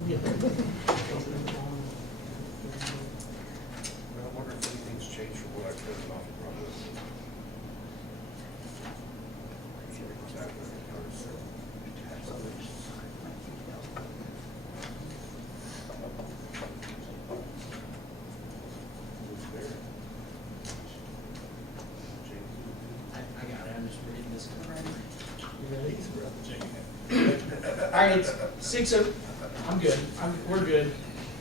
Yeah. I wonder if anything's changed from what I printed off of Bravo. I got it, I'm just reading this. You ready? All right, it's 6:00, I'm good, we're good.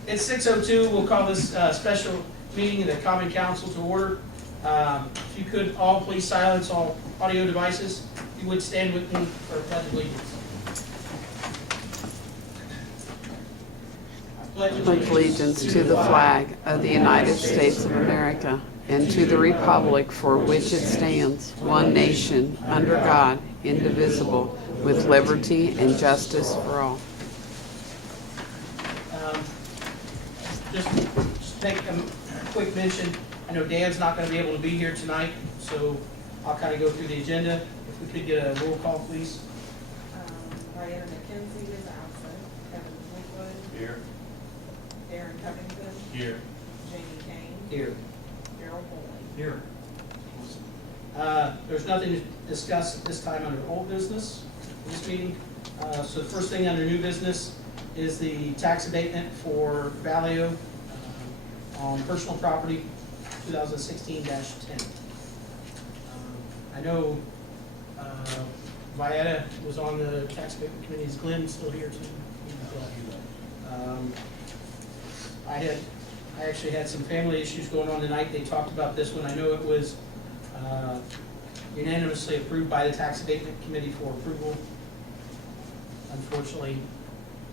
It's 6:02, we'll call this special meeting of the Common Council to order. If you could all please silence all audio devices. If you would stand with me for a pledge of allegiance. Pledge allegiance to the flag of the United States of America and to the republic for which it stands, one nation, under God, indivisible, with liberty and justice for all. Just make a quick mention. I know Dan's not going to be able to be here tonight, so I'll kind of go through the agenda. If we could get a roll call, please. Diana McKenzie is absent. Kevin Fleetwood. Here. Darren Covington. Here. Jamie Cain. Here. Darrell Foley. Here. There's nothing to discuss at this time under old business in this meeting. So the first thing under new business is the tax abatement for Valeo on personal property, 2016-10. I know Vieta was on the tax abatement committee. Is Glenn still here too? I actually had some family issues going on tonight. They talked about this one. I know it was unanimously approved by the tax abatement committee for approval. Unfortunately,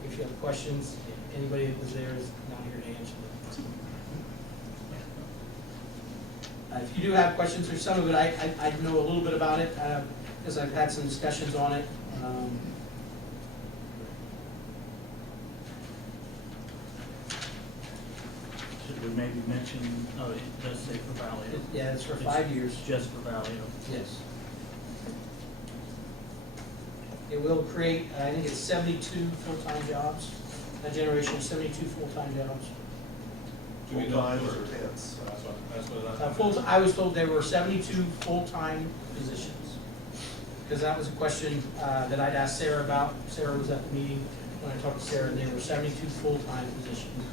if you have questions, anybody that was there is not here to answer them. If you do have questions, or some of it, I know a little bit about it because I've had some discussions on it. Should we maybe mention, oh, it does say for Valeo. Yeah, it's for 5 years. Just for Valeo. Yes. It will create, I think it's 72 full-time jobs, a generation of 72 full-time jobs. Full-time or temps? I was told there were 72 full-time positions, because that was a question that I'd asked Sarah about. Sarah was at the meeting when I talked to Sarah, and there were 72 full-time positions.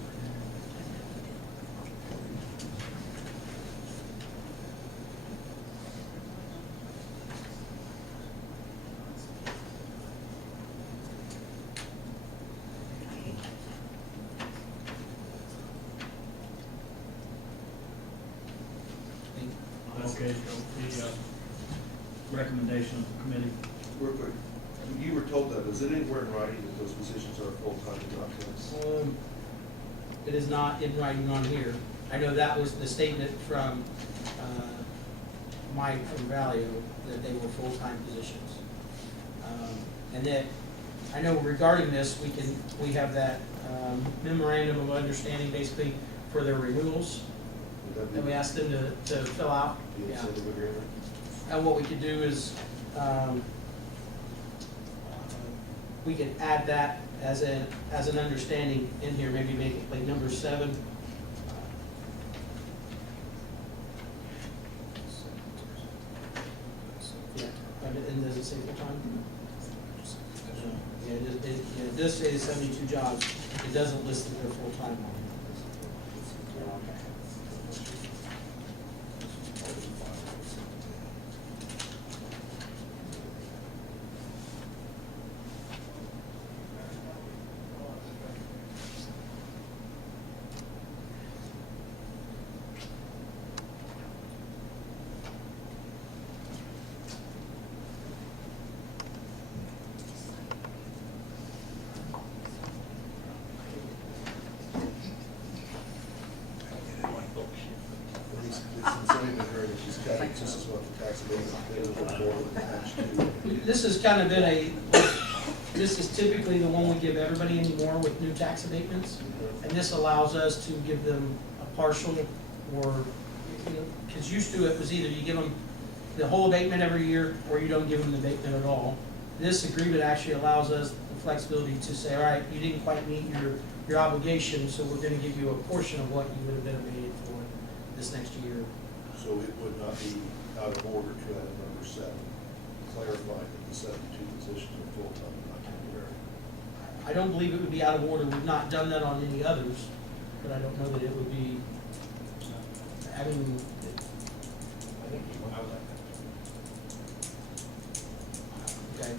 Okay, so the recommendation of the committee. Real quick, you were told that, is it anywhere in writing that those positions are full-time and not temps? It is not in writing on here. I know that was the statement from Mike from Valeo, that they were full-time positions. And that, I know regarding this, we have that memorandum of understanding basically for their renewals Would that that we be asked them to fill out. the Yeah. incentive agreement? And what we could do is, we could add that as an understanding in here, maybe make it like number 7. Yeah, and does it say full time? Yeah, it does say 72 jobs. It doesn't list that they're full time on it. It's incentive agreement, she's got, this is what the tax abatement is for, attached to. This has kind of been this is typically the one we give everybody anymore with new tax abatements. And this allows us to give them a partial or, because used to it was either you give them the whole abatement every year or you don't give them the abatement at all. This agreement actually allows us the the flexibility to say, all right, you didn't quite meet your obligation, so we're gonna give you a portion of what you would have been obligated for this next year. So it would not be out of order to add number 7, clarify that the 72 positions are full-time, not temporary. I don't believe it would be out of order. We've not done that on any others, but I don't know that it would be, I mean, I think you want that. okay.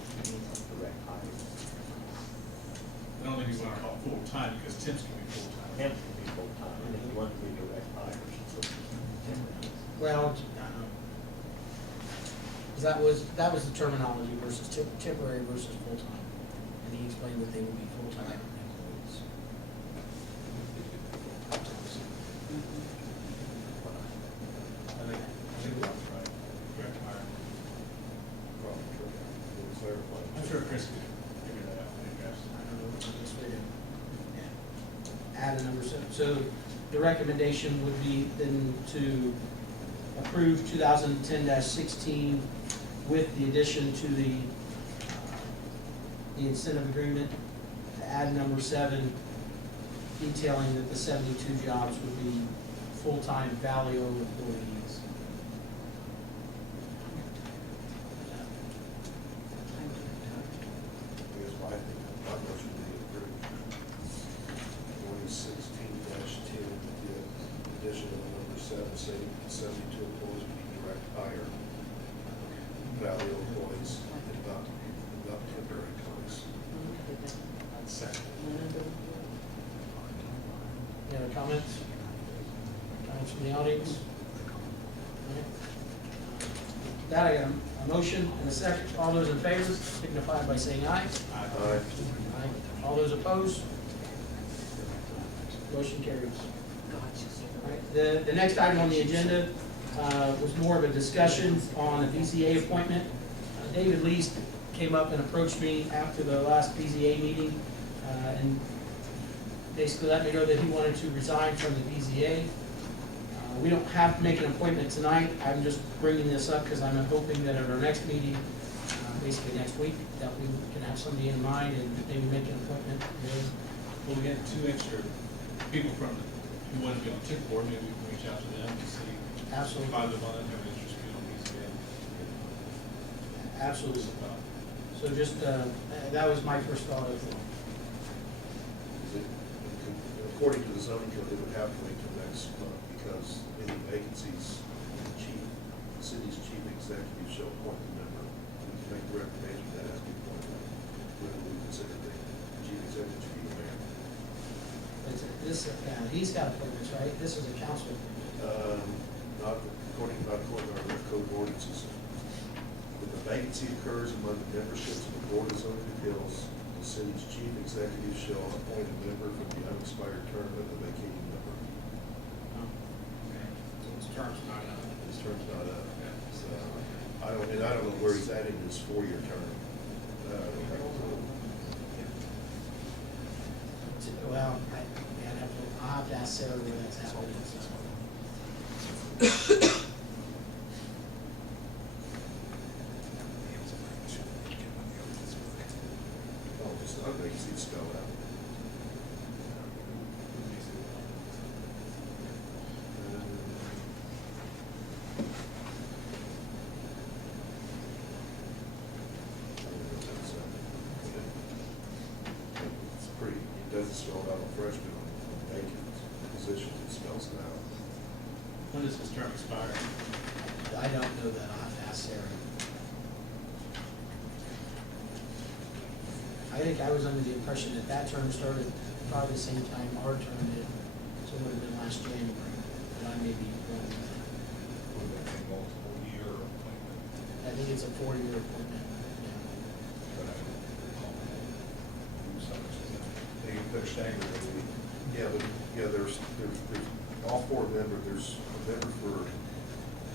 Direct hire. I don't think you want to call full-time, because temps can be full-time. Temp can be full-time, and if you want to be direct hires, so temporary. Well, because that was the terminology versus temporary versus full-time. And he explained that they would be full-time employees. I think that's right. Direct hire. Probably true. We'll clarify. I'm sure Chris could figure that out for you guys. I don't know what this way to, yeah, add a number 7. So the recommendation would be then to approve 2010-16 with the addition to the incentive agreement, to add number 7, detailing that the 72 jobs would be full-time Valeo employees. I guess my motion would be approved. 2016-10, the addition of number 7, saying 72 employees would be direct hire. Valeo employees, and not temporary employees. Second. Any other comments? Comments from the audience? All right. That I got a motion and a second. All those in favor signify by saying aye. Aye. Aye. All those opposed? Motion carries. All right. The next item on the agenda was more of a discussion on a BZA appointment. David Least came up and approached me after the last BZA meeting and basically let me know that he wanted to resign from the BZA. We don't have to make an appointment tonight. I'm just bringing this up because I'm hoping that at our next meeting, basically next week, that we can have somebody in mind and maybe make an appointment. Well, we got 2 extra people from, who want to be on tip board, maybe we can reach out to them and see. Absolutely. Positive on it, have an interest in BZA. Absolutely. So just, that was my first thought of it. According to the zoning code, they would have to wait till next month because any vacancies, the city's chief executive shall appoint the member. We can make the recommendation that has to be appointed. Whether we consider the chief executive to be the mayor. This, he's got appointments, right? This is a council. Not according to our code of ordinances. When the vacancy occurs among the memberships of the Board of Zoning Appeals, the city's chief executive shall appoint a member from the unexpired term of the vacating member. So his term's not up. His term's not up. So, I don't know where he's at in his 4-year term. I don't have a clue. Well, I'll have to ask Sarah where that's happening. Oh, just a vacancy spelled out. It's pretty, it doesn't spell it out on freshman on vacant positions, it spells it out. When does his term expire? I don't know that. I'll have to ask Sarah. I think I was under the impression that that term started probably the same time our term did, so it would have been last January, but I may be wrong with that. Would that be multiple year appointment? I think it's a 4-year appointment. Yeah. But I don't recall. They're staggered every week. Yeah, but, yeah, there's all 4 members, there's a member for,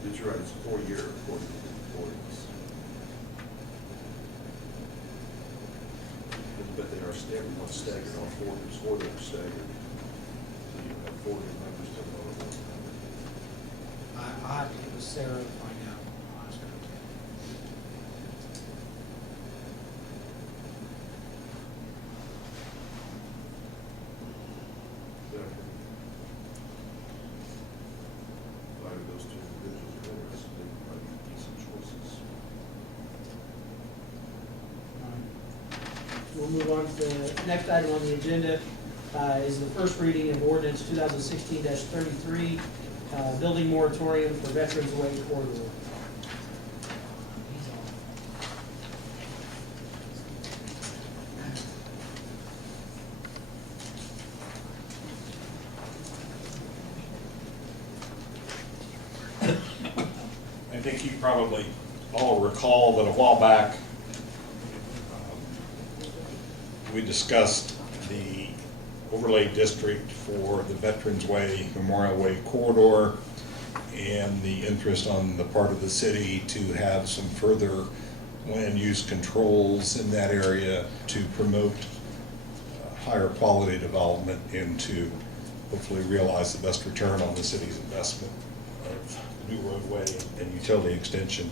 but you're right, it's a 4-year according to the ordinance. But they are staggered, everyone's staggered, all 4, there's 4 that are staggered. So you have 4 new members to vote on. I'll have to get with Sarah to find out. I'll ask her. on to the next item on the agenda is the first reading of ordinance 2016-33, building moratorium for Veterans Way corridor. I think you probably all recall that a while back, we discussed the overlay district for the Veterans Way, Memorial Way corridor, and the interest on the part of the city to have some further land use controls in that area to promote higher quality development and to hopefully realize the best return on the city's investment of the new roadway and utility extension.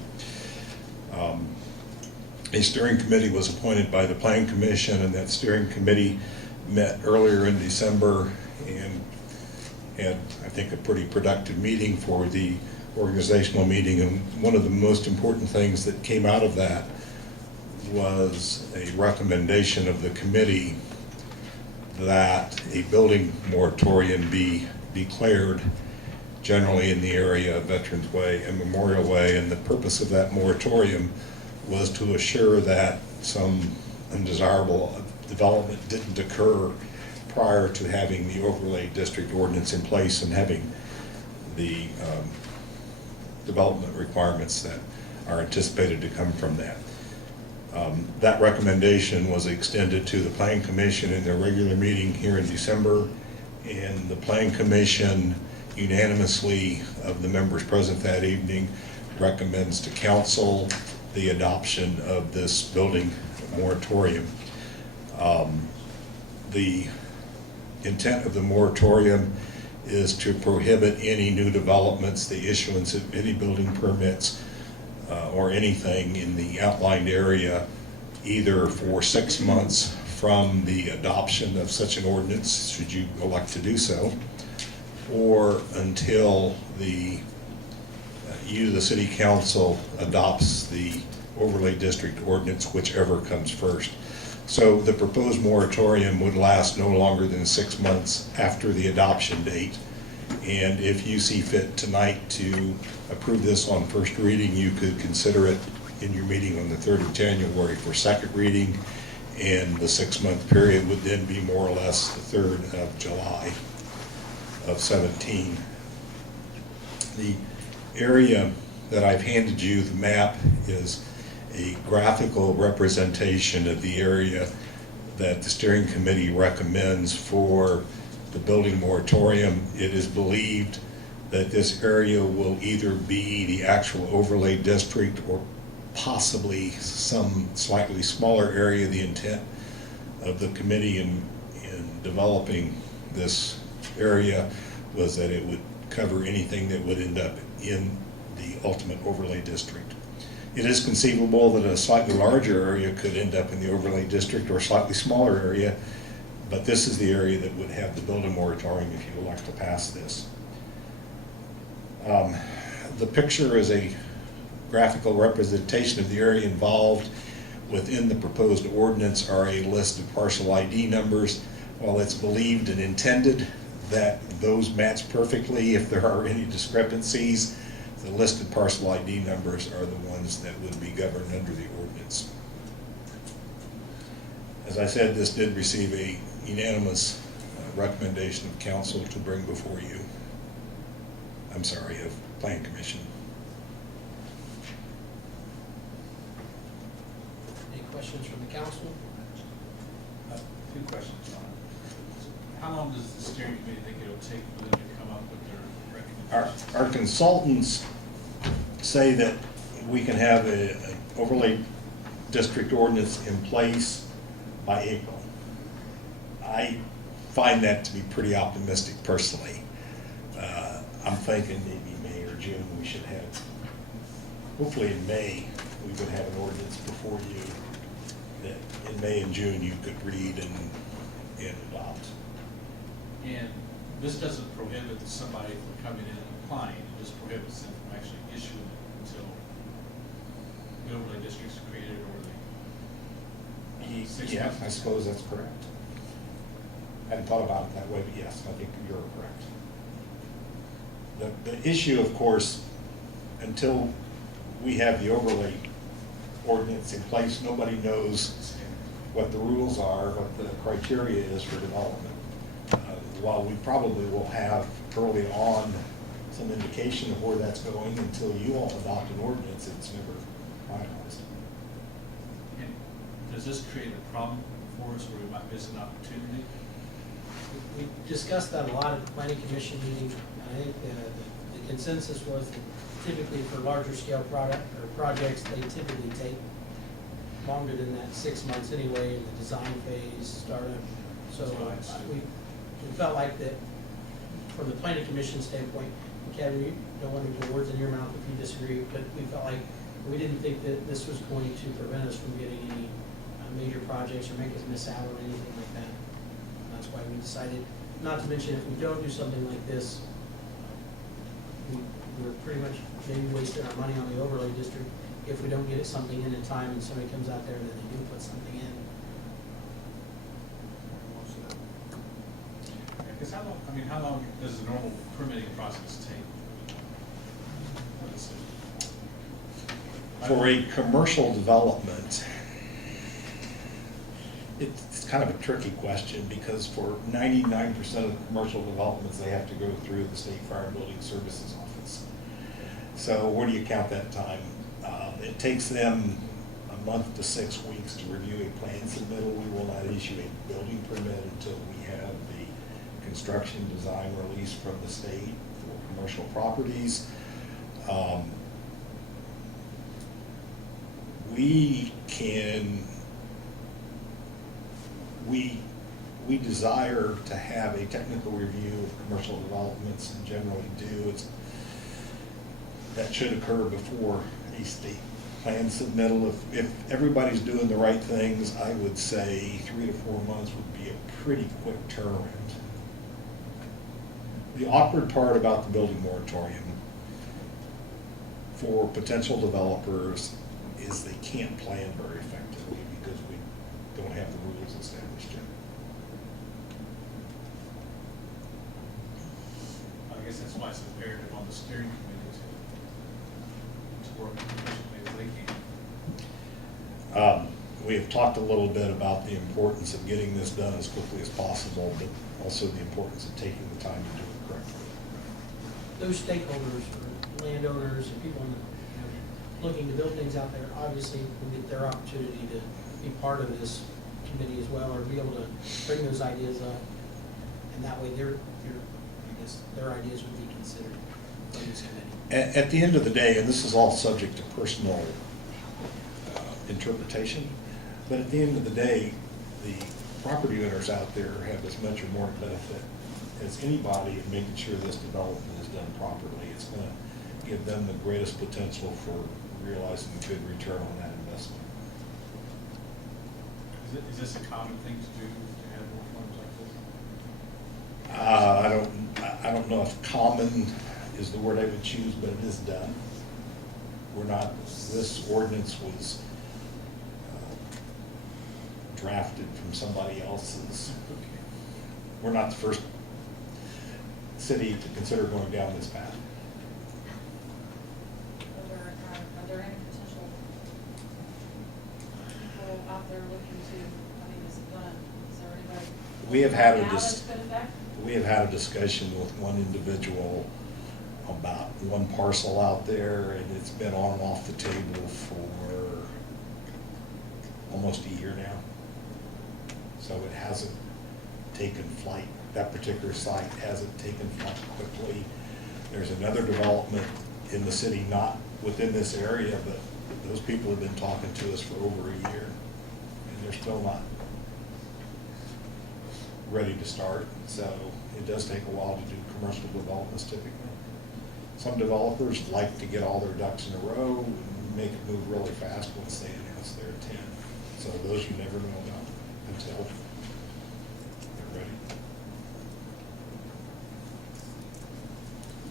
A steering committee was appointed by the Planning Commission, and that steering committee met earlier in December and had, I think, a pretty productive meeting for the organizational meeting. And one of the most important things that came out of that was a recommendation of the committee that a building moratorium be declared generally in the area of Veterans Way and Memorial Way. And the purpose of that moratorium was to assure that some undesirable development didn't occur prior to having the overlay district ordinance in place and having the development requirements that are anticipated to come from that. That recommendation was extended to the Planning Commission in their regular meeting here in December, and the Planning Commission unanimously of the members present that evening recommends to council the adoption of this building moratorium. The intent of the moratorium is to prohibit any new developments, the issuance of any building permits or anything in the outlined area, either for 6 months from the adoption of such an ordinance, should you elect to do so, or until the city council adopts the overlay district ordinance, whichever comes first. So the proposed moratorium would last no longer than 6 months after the adoption date. And if you see fit tonight to approve this on first reading, you could consider it in your meeting on the 3rd of January for second reading, and the 6-month period would then be more or less the 3rd of July of 17. The area that I've handed you, the map, is a graphical representation of the area that the steering committee recommends for the building moratorium. It is believed that this area will either be the actual overlay district or possibly some slightly smaller area. The intent of the committee in developing this area was that it would cover anything that would end up in the ultimate overlay district. It is conceivable that a slightly larger area could end up in the overlay district or a slightly smaller area, but this is the area that would have the building moratorium if you elect to pass this. The picture is a graphical representation of the area involved. Within the proposed ordinance are a list of parcel ID numbers. While it's believed and intended that those match perfectly, if there are any discrepancies, the listed parcel ID numbers are the ones that would be governed under the ordinance. As I said, this did receive a unanimous recommendation of council to bring before you. I'm sorry, of Planning Commission. Any questions from the council? Two questions, John. How long does the steering committee think it'll take for them to come up with their recommendations? Our consultants say that we can have an overlay district ordinance in place by April. I find that to be pretty optimistic personally. I'm thinking maybe May or June we should have, hopefully in May, we would have an ordinance before you that in May and June you could read and adopt. And this doesn't prohibit somebody from coming in and applying, it just prohibits them from actually issuing it until the overlay district's created or Yeah, I suppose that's correct. Hadn't thought about it that way, but yes, I think you're correct. The issue, of course, until we have the overlay ordinance in place, nobody knows what the rules are, what the criteria is for development. While we probably will have early on some indication of where that's going, until you all adopt an ordinance, it's never finalized. And does this create a problem for us where we might miss an opportunity? We discussed that a lot at the planning commission meeting. I think the consensus was that typically for larger scale projects, they typically take longer than that, 6 months anyway, in the design phase, startup. So we felt like that, from the planning commission standpoint, Kevin, you don't want to put words in your mouth if you disagree, but we felt like we didn't think that this was going to prevent us from getting any major projects or make us miss out or anything like that. And that's why we decided, not to mention if we don't do something like this, we're pretty much maybe wasting our money on the overlay district if we don't get something in time and somebody comes out there and then they do put something in. Because how long does the normal permitting process take? For a commercial development, it's kind of a tricky question, because for 99% of the commercial developments, they have to go through the State Fire and Building Services Office. So where do you count that time? It takes them a month to 6 weeks to review a plan submittal. We will not issue a building permit until we have the construction design release from the state for commercial properties. We desire to have a technical review of commercial developments, and generally do. That should occur before a state plan submittal. If everybody's doing the right things, I would say 3 to 4 months would be a pretty quick turnaround. The awkward part about the building moratorium for potential developers is they can't plan very effectively because we don't have the rules established yet. I guess that's why it's imperative on the steering committee to work as efficiently as they can. We have talked a little bit about the importance of getting this done as quickly as possible, but also the importance of taking the time to do it correctly. Those stakeholders, or landowners and people looking to build things out there, obviously will get their opportunity to be part of this committee as well, or be able to bring those ideas up. And that way I guess their ideas would be considered from this committee. At the end of the day, and this is all subject to personal interpretation, but at the end of the day, the property owners out there have as much or more benefit as anybody in making sure this development is done properly. It's going to give them the greatest potential for realizing a good return on that investment. Is this a common thing to do, to have more forms like this? I don't know if common is the word I would choose, but it is done. This ordinance was drafted from somebody else's. We're not the first city to consider going down this path. Are there any potential people out there looking to, is it gonna, is there anybody? We have had now that's good effect? We have had a discussion with one individual about one parcel out there, and it's been on and off the table for almost a year now. So it hasn't taken flight. That particular site hasn't taken flight quickly. There's another development in the city, not within this area, but those people have been talking to us for over a year, and they're still not ready to start. So it does take a while to do commercial developments typically. Some developers like to get all their ducks in a row and make it move really fast once they announce their intent. So those you never know about until they're ready.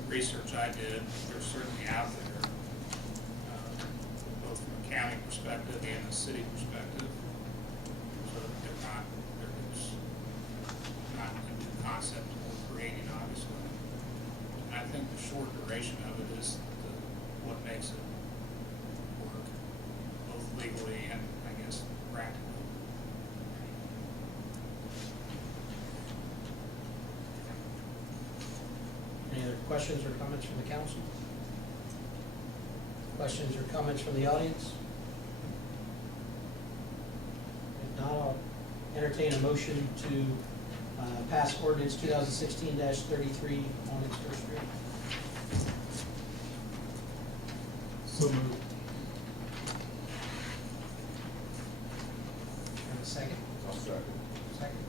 Research I did, they're certainly out there, both from a county perspective and a city perspective. there's not a new concept that we're creating, obviously. And I think the short duration of it is what makes it work, both legally and, I guess, practically. Any other questions or comments from the council? Questions or comments from the audience? If not, I'll entertain a motion to pass ordinance 2016-33 on its first reading. So moved. And a second? I'll second. Second.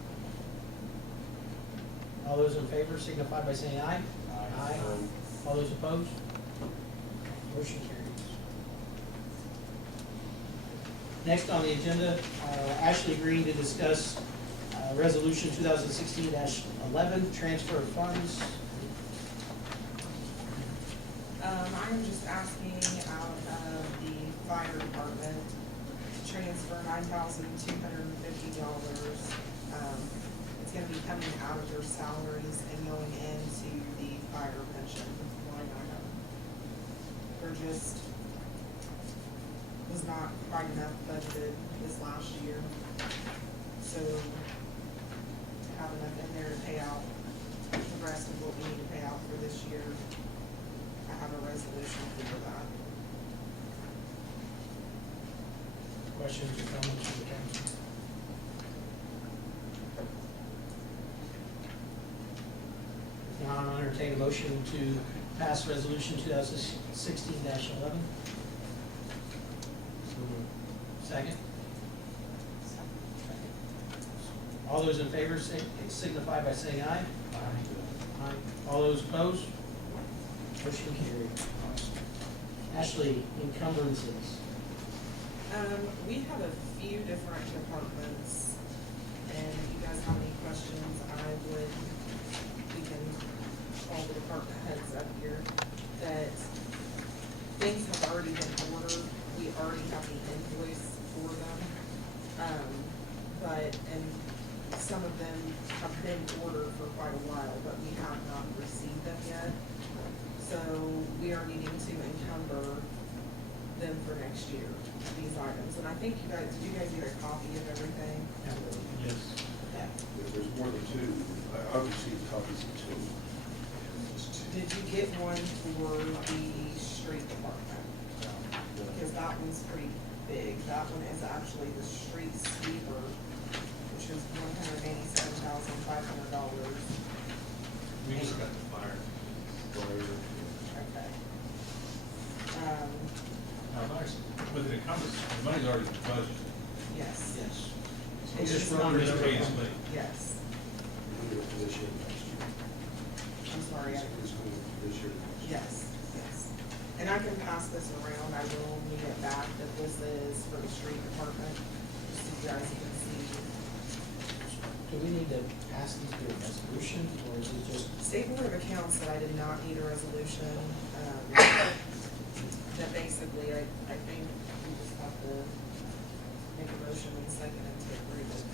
All those in favor signify by saying aye. Aye. All those opposed? Motion carries. Next on the agenda, Ashlee Green to discuss resolution 2016-11, transfer of funds. I'm just asking out of the fire department to transfer $9,250. It's gonna be coming out of their salaries and going into the fire pension line item. There just was not quite enough budgeted this last year. So to have enough in there to pay out the rest of what we need to pay out for this year, I have a resolution for that. Questions or comments from the council? If not, I'll entertain a motion to pass resolution 2016-11. Second? All those in favor signify by saying aye. Aye. All those opposed? Motion carried. Ashlee, encumbrances. We have a few different departments, and if you guys have any questions, we can call the department heads up here, that things have already been ordered. We already have the invoice for them. And some of them have been ordered for quite a while, but we have not received them yet. So we are needing to encumber them for next year, these items. And I think did you guys get a copy of everything? Yes. Yeah. If there's more than two, I've received copies of two. Did you get one for the street department? Because that one's pretty big. That one is actually the street sweeper, which is $187,500. We just got the fire. Okay. Now, nice, with the encumbrance, the money's already budgeted. Yes. Yes. It's Just just run not- it over. Paid as late. Yes. We do it for this year, next year. I'm sorry. It's going to this year, next year. Yes, yes. And I can pass this around. I will need it back that this is for the street department, just so you guys can see. Do we need to pass these through a resolution, or is it just, State Board of Accounts said I did not need a resolution. That basically, I think we just have to make a motion and second it to approve it.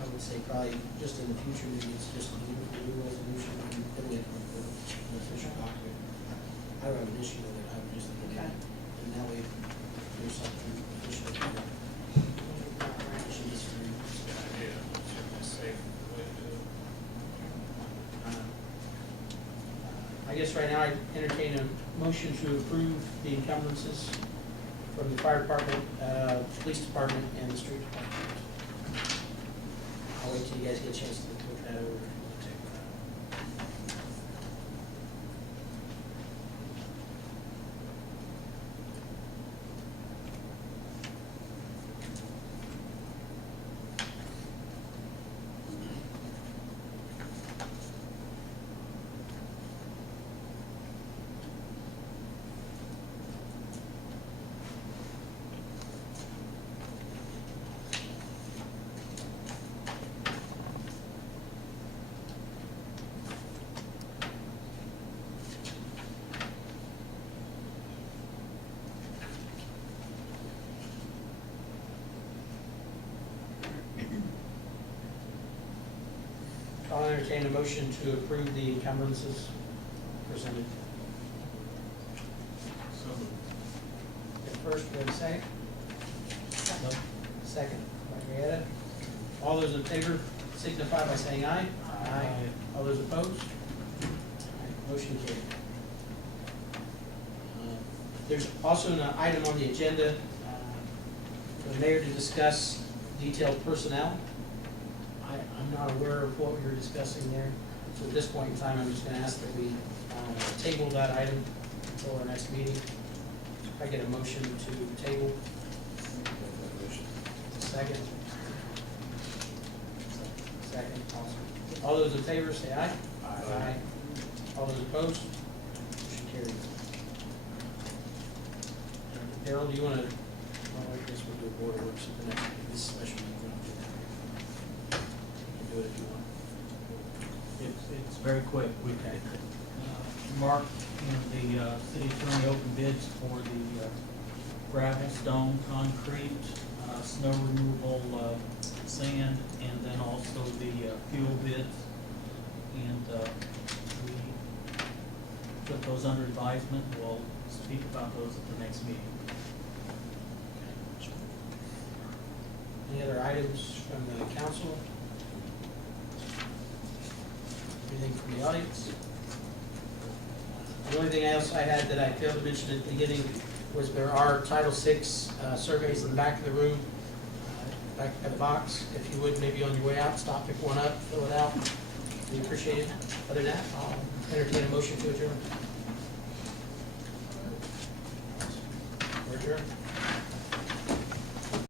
I would say probably just in the future, maybe it's just a new resolution, and then we have to approve an official document. I don't have an issue with it, I would just think that, and that way, there's something official. Should be screwed. Yeah, should be safe way to do it. I guess right now I entertain a motion to approve the encumbrances from the fire department, police department, and the street department. I'll wait till you guys get a chance to look that over. entertain a motion to approve the encumbrances presented. So moved. Okay, first, we have a second? Second, by Brietta. All those in favor signify by saying aye. Aye. All those opposed? Aye, motion carried. There's also an item on the agenda for the mayor to discuss detailed personnel. I'm not aware of what we were discussing there. So at this point in time, I'm just gonna ask that we table that item until our next meeting. If I get a motion to table. Second. Second, awesome. All those in favor say aye. Aye. All those opposed? Motion carries. Daryl, do you wanna, well, I guess we'll do a board of works at the next, this special meeting, we don't do that. You can do it if you want. It's very quick. We marked, the city attorney open bids for the gravel, stone, concrete, snow removal, sand, and then also the fuel bids. And we put those under advisement. We'll speak about those at the next meeting. Any other items from the council? Anything from the audience? The only thing else I had that I failed to mention at the beginning was there are Title VI surveys in the back of the room, back of the box. If you would, maybe on your way out, stop, pick one up, fill it out. We appreciate it. Other than that, I'll entertain a motion to adjourn. We're adjourned.